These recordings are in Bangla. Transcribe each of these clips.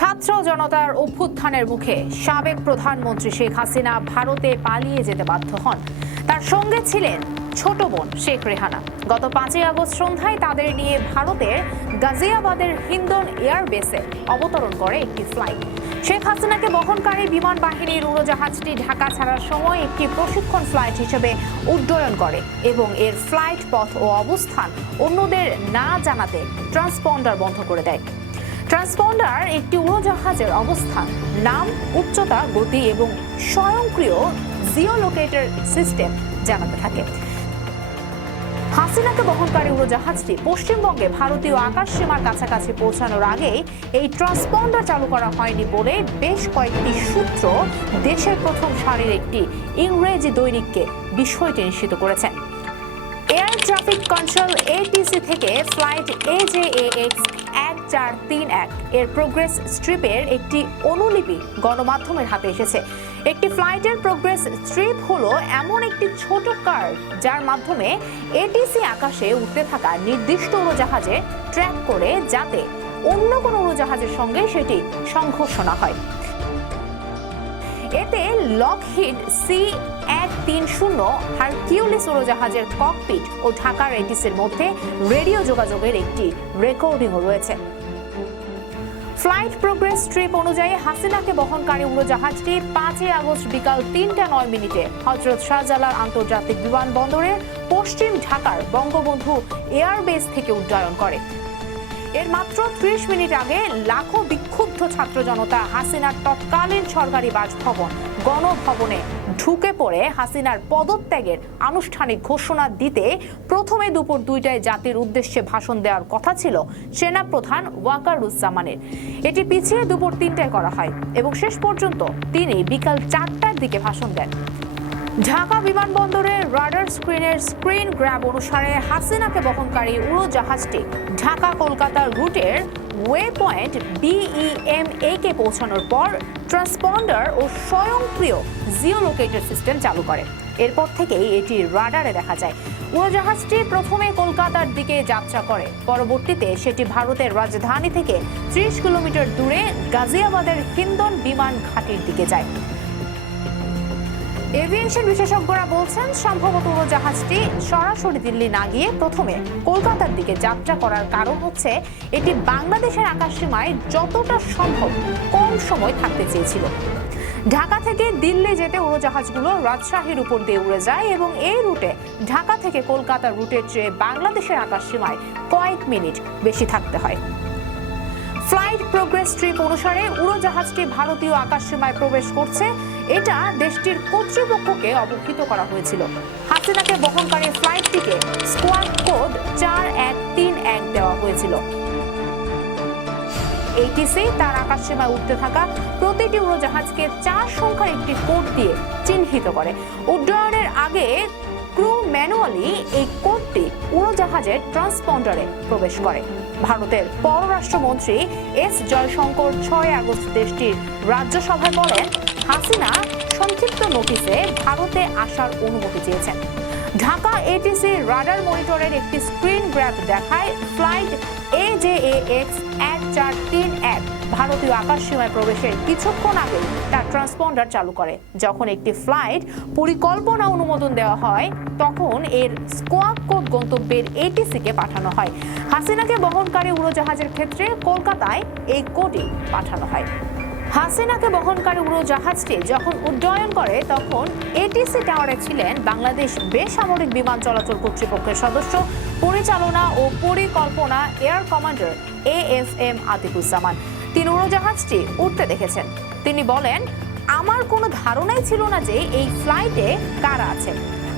জুলাইয়ের অভ্যুত্থানের মুখে সাবেক প্রধানমন্ত্রী শেখ হাসিনা ভারতে পালিয়ে যেতে বাধ্য হন। তার সঙ্গে ছিলেন ছোট বোন শেখ রেহানা। গত পাঁচই আগস্ট সন্ধ্যায় তাদের নিয়ে ভারতের গাজিয়াবাদের হিন্দন এয়ারবেসে অবতরণ করে একটি ফ্লাইট। শেখ হাসিনাকে বহনকারী বিমান বাহিনীর উড়োজাহাজটি ঢাকা ছাড়ার সময় একটি প্রশিক্ষণ ফ্লাইট হিসেবে উড্ডয়ন করে এবং এর ফ্লাইট পথ ও অবস্থান অন্যদের না জানাতে ট্রান্সপন্ডার বন্ধ করে দেয়। ট্রান্সপন্ডার একটি উড়োজাহাজের অবস্থান। নাম, উচ্চতা, গতি এবং স্বয়ংক্রিয় জিওলোকেটর সিস্টেম জানাতে থাকে। হাসিনাকে বহনকারী উড়োজাহাজটি পশ্চিমবঙ্গে ভারতীয় আকাশ সীমার কাছাকাছি পৌঁছানোর আগে এই ট্রান্সপন্ডার চালু করা হয়নি বলে বেশ কয়েকটি সূত্র দেশের প্রথম সারির একটি ইংরেজি দৈনিককে বিষয়টি নিশ্চিত করেছেন এয়ার ট্রাফিক কন্ট্রোল এটিসি থেকে ফ্লাইট এজেএক্স এক চার তিন এক। এর প্রোগ্রেস স্ট্রিপের একটি অনুলিপি গণমাধ্যমের হাতে এসেছে। একটি ফ্লাইটের প্রোগ্রেস স্ট্রিপ হলো এমন একটি ছোট কার্ড যার মাধ্যমে এটিসি আকাশে উঠতে থাকা নির্দিষ্ট উড়োজাহাজে ট্র্যাক করে যাতে অন্য কোনো উড়োজাহাজের সঙ্গে সেটি সংঘর্ষ না হয়। এতে লকহিড সি এক তিন শূন্য হারকিউলিস উড়োজাহাজের ককপিট ও ঢাকার এটিসের মধ্যে রেডিও যোগাযোগের একটি রেকর্ডিংও রয়েছে। ফ্লাইট প্রোগ্রেস ট্রিপ অনুযায়ী হাসিনাকে বহনকারী উড়োজাহাজটি পাঁচই আগস্ট বিকাল তিনটা নয় মিনিটে হজরত শাহজালাল আন্তর্জাতিক বিমানবন্দরের পশ্চিম ঢাকার বঙ্গবন্ধু এয়ারবেস থেকে উড্ডয়ন করে। এর মাত্র ত্রিশ মিনিট আগে লাখো বিক্ষুব্ধ ছাত্র জনতা হাসিনার তৎকালীন সরকারি বাসভবন, গণভবনে ঢুকে পড়ে হাসিনার পদত্যাগের আনুষ্ঠানিক ঘোষণা দিতে প্রথমে দুপুর দুইটায় জাতির উদ্দেশ্যে ভাষণ দেওয়ার কথা ছিল সেনাপ্রধান ওয়াকারুজ্জামানের। এটি পিছিয়ে দুপুর তিনটায় করা হয় এবং শেষ পর্যন্ত তিনি বিকাল চারটার দিকে ভাষণ দেন। ঢাকা বিমানবন্দরের রাডার স্ক্রিনের স্ক্রিন গ্র্যাব অনুসারে হাসিনাকে বহনকারী উড়োজাহাজটি ঢাকা কলকাতার রুটের ওয়ে পয়েন্ট বিইএম এ কে পৌঁছানোর পর ট্রান্সপন্ডার ও স্বয়ংক্রিয় জিও লোকেটর সিস্টেম চালু করে। এরপর থেকেই এটি রাডারে দেখা যায়। উড়োজাহাজটি প্রথমে কলকাতার দিকে যাত্রা করে। পরবর্তীতে সেটি ভারতের রাজধানী থেকে ত্রিশ কিলোমিটার দূরে গাজিয়াবাদের হিন্দন বিমান ঘাটির দিকে যায়। এভিয়েশন বিশেষজ্ঞরা বলছেন, সম্ভবত উড়োজাহাজটি সরাসরি দিল্লি না গিয়ে প্রথমে কলকাতার দিকে যাত্রা করার কারণ হচ্ছে, এটি বাংলাদেশের আকাশসীমায় যতটা সম্ভব কম সময় থাকতে চেয়েছিল। ঢাকা থেকে দিল্লি যেতে উড়োজাহাজগুলো রাজশাহীর উপর দিয়ে উড়ে যায় এবং এই রুটে ঢাকা থেকে কলকাতার রুটের চেয়ে বাংলাদেশের আকাশসীমায় কয়েক মিনিট বেশি থাকতে হয়। ফ্লাইট প্রোগ্রেস ট্রিপ অনুসারে উড়োজাহাজটি ভারতীয় আকাশসীমায় প্রবেশ করছে। এটা দেশটির কর্তৃপক্ষকে অবহিত করা হয়েছিল। হাসিনাকে বহনকারী ফ্লাইটটিকে স্কোয়াড কোড চার এক তিন এক দেওয়া হয়েছিল। এইটিসি তার আকাশসীমায় উঠতে থাকা প্রতিটি উড়োজাহাজকে চার সংখ্যার একটি কোড দিয়ে চিহ্নিত করে। উড্ডয়নের আগে ক্রু ম্যানুয়ালি এই কোডটি উড়োজাহাজের ট্রান্সপন্ডারে প্রবেশ করে। ভারতের পররাষ্ট্রমন্ত্রী এস জয়শঙ্কর ছয় আগস্ট দেশটির রাজ্যসভায় বলেন হাসিনা সংক্ষিপ্ত নোটিসে ভারতে আসার অনুমতি চেয়েছেন। ঢাকা এটিসি রাডার মনিটরের একটি স্ক্রিন গ্র্যাব দেখায় ফ্লাইট এ জে এক্স এক চার তিন এক। ভারতীয় আকাশ সীমায় প্রবেশের কিছুক্ষণ আগে তার ট্রান্সপন্ডার চালু করে। যখন একটি ফ্লাইট পরিকল্পনা অনুমোদন দেওয়া হয়, তখন এর স্কোয়াড কোড গন্তব্যের এটিসিকে পাঠানো হয়। হাসিনাকে বহনকারী উড়োজাহাজের ক্ষেত্রে কলকাতায় এই কোডই পাঠানো হয়। হাসিনাকে বহনকারী উড়োজাহাজটি যখন উড্ডয়ন করে, তখন এটিসি টাওয়ারে ছিলেন বাংলাদেশ বেসামরিক বিমান চলাচল কর্তৃপক্ষের সদস্য, পরিচালনা ও পরিকল্পনা air commander A F M Atiquzzaman. তিনি উড়োজাহাজটি উঠতে দেখেছেন। তিনি বলেন, আমার কোনো ধারণাই ছিল না যে এই ফ্লাইটে কারা আছে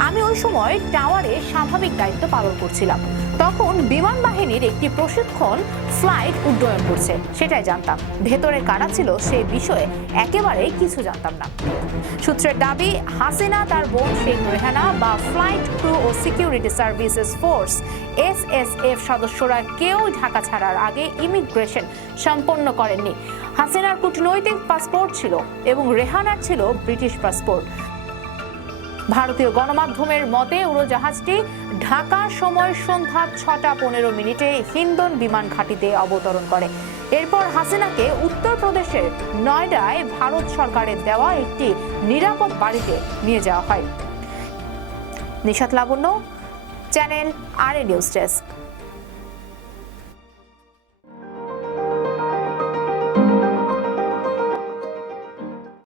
আমি ওই সময় টাওয়ারে স্বাভাবিক দায়িত্ব পালন করছিলাম। তখন বিমান বাহিনীর একটি প্রশিক্ষণ ফ্লাইট উড্ডয়ন করছে। সেটাই জানতাম। ভেতরে কারা ছিল সে বিষয়ে একেবারেই কিছু জানতাম না। সূত্রের দাবি, হাসিনা, তার বোন শেখ রেহানা বা ফ্লাইট ক্রু ও security services force S S F সদস্যরা কেউ ঢাকা ছাড়ার আগে ইমিগ্রেশন সম্পন্ন করেননি। হাসিনার কূটনৈতিক পাসপোর্ট ছিল এবং রেহানার ছিল ব্রিটিশ পাসপোর্ট। ভারতীয় গণমাধ্যমের মতে উড়োজাহাজটি ঢাকা সময় সন্ধ্যা ছটা পনেরো মিনিটে হিন্দন বিমান ঘাঁটিতে অবতরণ করে। এরপর হাসিনাকে উত্তরপ্রদেশের নয়ডায় ভারত সরকারের দেওয়া একটি নিরাপদ বাড়িতে নিয়ে যাওয়া হয়। Nishat Labonno, channel R news desk.